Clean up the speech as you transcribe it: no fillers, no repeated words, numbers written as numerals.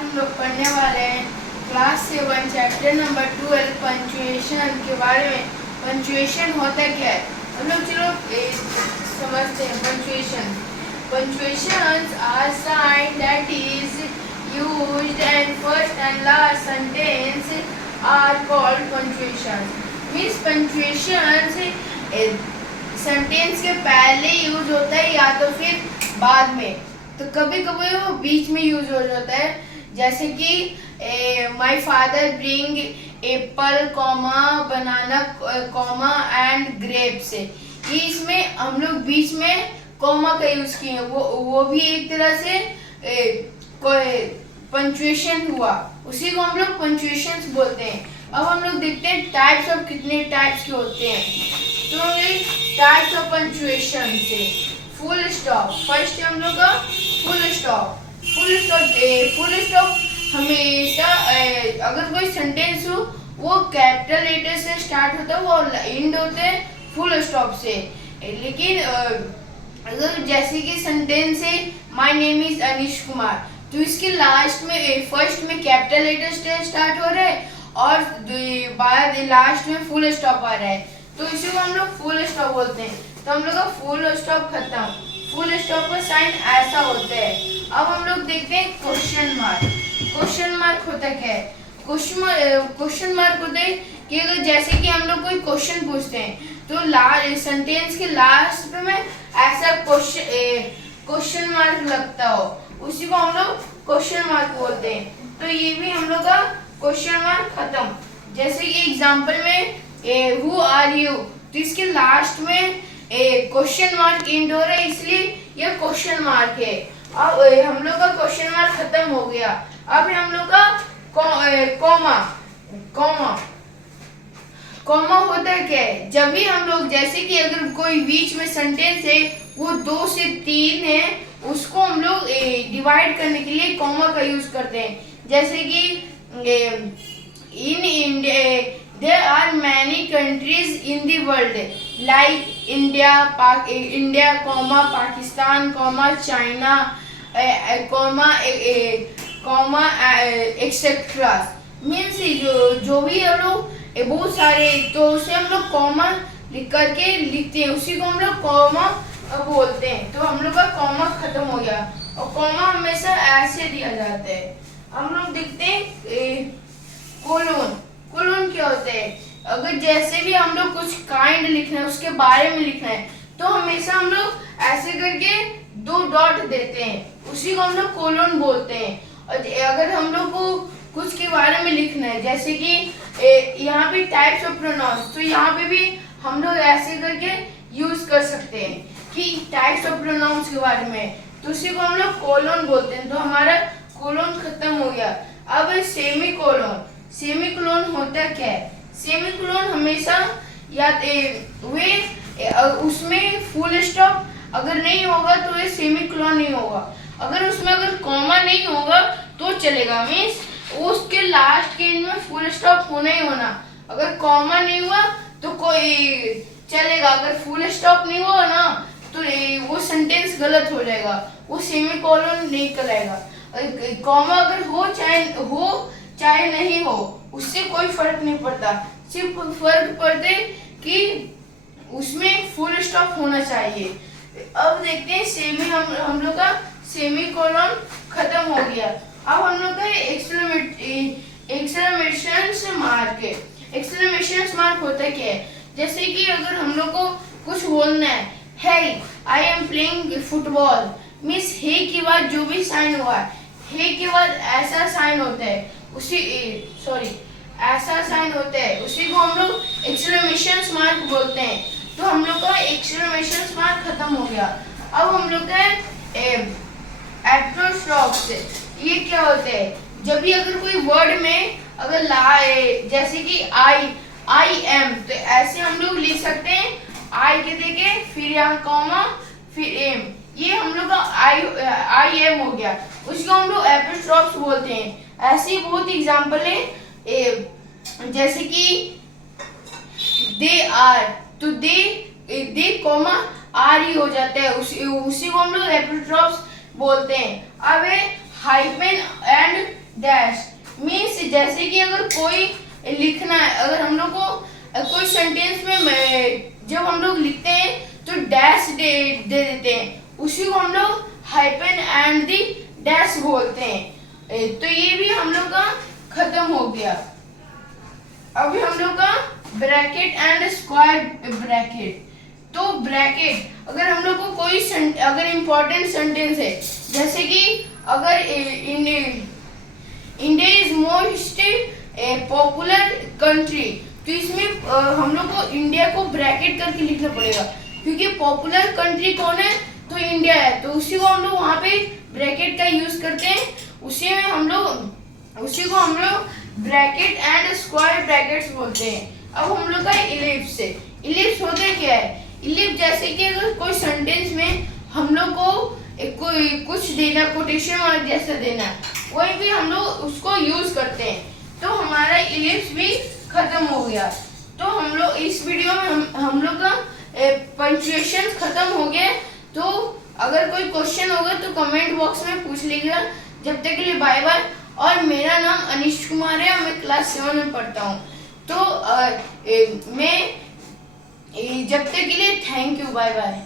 हम लोग पढ़ने वाले हैं क्लास 7 चैप्टर नंबर 12 पंचुएशन के बारे में। पंचुएशन होता क्या है हम लोग चलो समझते हैं। Punctuations are sign that is used and first and last sentence are called punctuations. Means punctuations sentence के पहले यूज होता है या तो फिर बाद में, तो कभी कभी वो बीच में यूज हो जाता है। जैसे कि my father bring Apple comma banana comma and grapes, ये इसमें हम लोग बीच में कॉमा का यूज किए हैं, वो भी एक तरह से पंचुएशन हुआ, उसी को हम लोग पंचुएशंस बोलते हैं। अब हम लोग देखते हैं टाइप्स ऑफ कितने टाइप्स के होते हैं। तो टाइप्स ऑफ पंचुएशन से फुल स्टॉप, फर्स्ट हम लोग का फुल स्टॉप। फुल स्टॉप हमेशा अगर कोई सेंटेंस हो वो कैपिटल लेटर से स्टार्ट होता है, वो एंड होते हैं फुल स्टॉप से। लेकिन अगर जैसे कि सेंटेंस है my name is Anish Kumar, तो इसके लास्ट में फर्स्ट में कैपिटल लेटर से स्टार्ट हो रहा है और बाद लास्ट में फुल स्टॉप आ रहा है, तो इसी को हम लोग फुल स्टॉप बोलते हैं। तो हम लोग का फुल स्टॉप खत्म, फुल स्टॉप का साइन ऐसा होता है। अब हम लोग देखते हैं क्वेश्चन मार्क। क्वेश्चन मार्क होता क्या है? क्वेश्चन मार्क होता है कि अगर जैसे कि हम लोग कोई क्वेश्चन पूछते हैं तो सेंटेंस के लास्ट में ऐसा क्वेश्चन मार्क लगता हो, उसी को हम लोग क्वेश्चन मार्क बोलते हैं। तो ये भी हम लोग का क्वेश्चन मार्क खत्म। जैसे कि एग्जांपल में हु आर यू, तो इसके लास्ट में क्वेश्चन मार्क एंड हो रहा है, इसलिए ये क्वेश्चन मार्क है। अब हम लोग का क्वेश्चन मार्क खत्म हो गया। अब हम लोग का कॉमा। कॉमा होता है क्या है? जब भी हम लोग जैसे कि अगर कोई बीच में सेंटेंस है वो 2 से 3 है, उसको हम लोग डिवाइड करने के लिए कॉमा का यूज करते हैं। जैसे कि in India there are many countries in the world like India, Pakistan, China, etc. Means जो भी हम लोग बहुत सारे, तो उसे हम लोग कॉमा लिख करके लिखते हैं, उसी को हम लोग कॉमा बोलते हैं। तो हम लोग का कॉमा खत्म हो गया और कॉमा हमेशा ऐसे दिया जाता है। हम लोग देखते हैं कोलोन। कोलोन क्या होता है? अगर जैसे भी हम लोग कुछ काइंड लिखना है, उसके बारे में लिखना है, तो हमेशा हम लोग ऐसे करके 2 डॉट देते हैं, उसी को हम लोग कोलोन बोलते हैं। और अगर हम लोग को कुछ के बारे में लिखना है, जैसे कि यहाँ पे टाइप्स ऑफ प्रोनाउंस, तो यहाँ पे भी हम लोग ऐसे करके यूज कर सकते हैं कि टाइप्स ऑफ प्रोनाउंस के बारे में, तो उसी को हम लोग कोलोन बोलते हैं। तो हमारा कोलोन खत्म हो गया। अब सेमी कोलोन। सेमी कोलोन होता क्या है? सेमी कोलोन हमेशा या उसमें फुल स्टॉप अगर नहीं होगा तो ये सेमी कोलोन नहीं होगा। अगर उसमें अगर कॉमा नहीं होगा तो चलेगा, मीन्स उसके लास्ट के एंड में फुल स्टॉप होना ही होना। अगर कॉमा नहीं हुआ तो कोई चलेगा, अगर फुल स्टॉप नहीं हुआ ना तो वो सेंटेंस गलत हो जाएगा, वो सेमी कोलोन नहीं कहलाएगा। कॉमा अगर हो चाहे नहीं हो, उससे कोई फर्क नहीं पड़ता, सिर्फ फर्क पड़ते कि उसमें फुल स्टॉप होना चाहिए। अब देखते हैं सेमी, हम लोग का सेमी कोलोन खत्म हो गया। अब हम लोग का एक्सक्लेमेशन मार्क है। एक्सक्लेमेशन मार्क होता है क्या है? जैसे कि अगर हम लोग को कुछ बोलना है, hey I am playing football, means hey के बाद जो भी साइन हुआ है, हे के बाद ऐसा साइन होता है, ऐसा साइन होता है, उसी को हम लोग एक्सक्लेमेशन मार्क बोलते हैं। तो हम लोग का एक्सक्लेमेशन मार्क खत्म हो गया। अब हम लोग का एपोस्ट्रोफ, ये क्या होता है? जब भी अगर कोई वर्ड में अगर जैसे कि आई एम, तो ऐसे हम लोग लिख सकते हैं, आई के देके फिर यहाँ कॉमा फिर एम, ये हम लोग का आई एम हो गया, उसको हम लोग एपोस्ट्रोफ बोलते हैं। ऐसे बहुत एग्जांपल है, जैसे कि दे आर, तो दे कॉमा आर ही हो जाता है, उसी को हम लोग एपोस्ट्रोफ बोलते हैं। अब हाइफन एंड डैश मीन्स जैसे कि अगर कोई लिखना है, अगर हम लोग को कोई सेंटेंस में जब हम लोग लिखते हैं तो डैश दे देते हैं, उसी को हम लोग हाइपन एंड दी डैश बोलते हैं। तो ये भी हम लोग का खत्म हो गया। अभी हम लोग का ब्रैकेट एंड स्क्वायर ब्रैकेट। तो ब्रैकेट अगर हम लोग को कोई अगर इंपॉर्टेंट सेंटेंस है, जैसे कि अगर India is most popular country, तो इसमें हम लोग को इंडिया को ब्रैकेट करके लिखना पड़ेगा, क्योंकि पॉपुलर कंट्री कौन है, तो इंडिया है, तो उसी को हम लोग वहाँ पे ब्रैकेट का यूज करते हैं। उसी को हम लोग ब्रैकेट एंड स्क्वायर ब्रैकेट्स बोलते हैं। अब हम लोग का इलिप्स है। इलिप्स होता क्या है? इलिप्स जैसे कि अगर कोई सेंटेंस में हम लोग को कोई कुछ देना, कोटेशन मार्क जैसा देना, वही भी हम लोग उसको यूज करते हैं। तो हमारा इलिप्स भी खत्म हो गया। तो हम लोग इस वीडियो में हम लोग का पंक्चुएशन खत्म हो गया। तो अगर कोई क्वेश्चन होगा तो कमेंट बॉक्स में पूछ लीजिएगा। जब तक के लिए बाय बाय। और मेरा नाम अनिश कुमार है और मैं क्लास 7 में पढ़ता हूँ। तो मैं जब तक के लिए थैंक यू, बाय बाय।